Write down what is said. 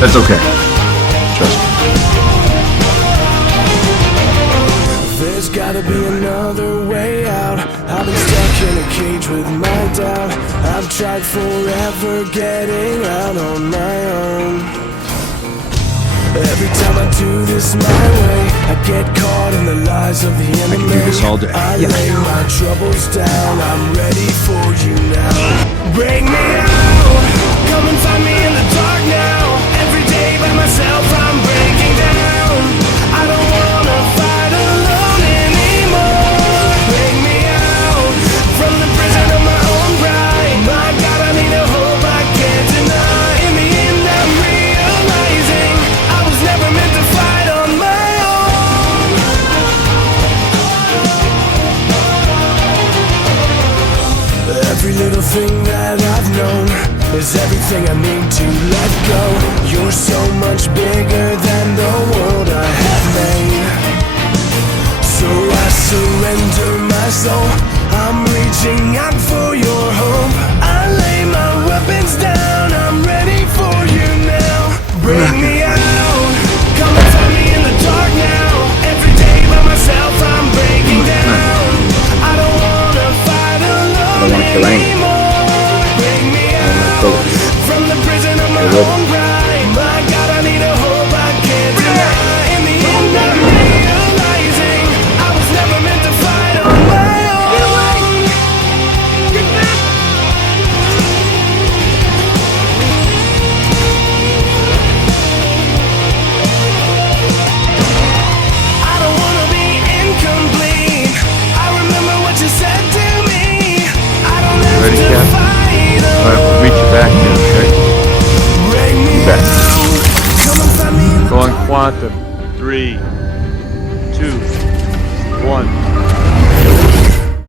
That's okay. Trust me. There's gotta be another way out. I've been stuck in a cage with my doubt. I've tried forever getting out on my own. Every time I do this my way, I get caught in the lies of the enemy. I can do this all day. I lay my troubles down. I'm ready for you now. Bring me out. Come and find me in the dark now. Every day by myself I'm breaking down. I don't wanna fight alone anymore. Bring me out from the prison of my own pride. My God, I need a hope I can't deny. In the end I'm realizing I was never meant to fight on my own. Every little thing that I've known is everything I need to let go. You're so much bigger than the world I have made. So I surrender my soul. I'm reaching out for your hope. I lay my weapons down. I'm ready for you now. Bring me out. Come and find me in the dark now. Every day by myself I'm breaking down. I don't wanna fight alone anymore. Bring me out from the prison of my own pride. My God, I need a hope I can't deny. In the end I'm realizing I was never meant to fight on my own. I don't wanna be incomplete. I remember what you said to me. I don't have Ready, to Cap? fight Alright, we'll reach you back here, okay? Bring me Back. out. Come and find me in the Go on quantum. 3, 2, 1.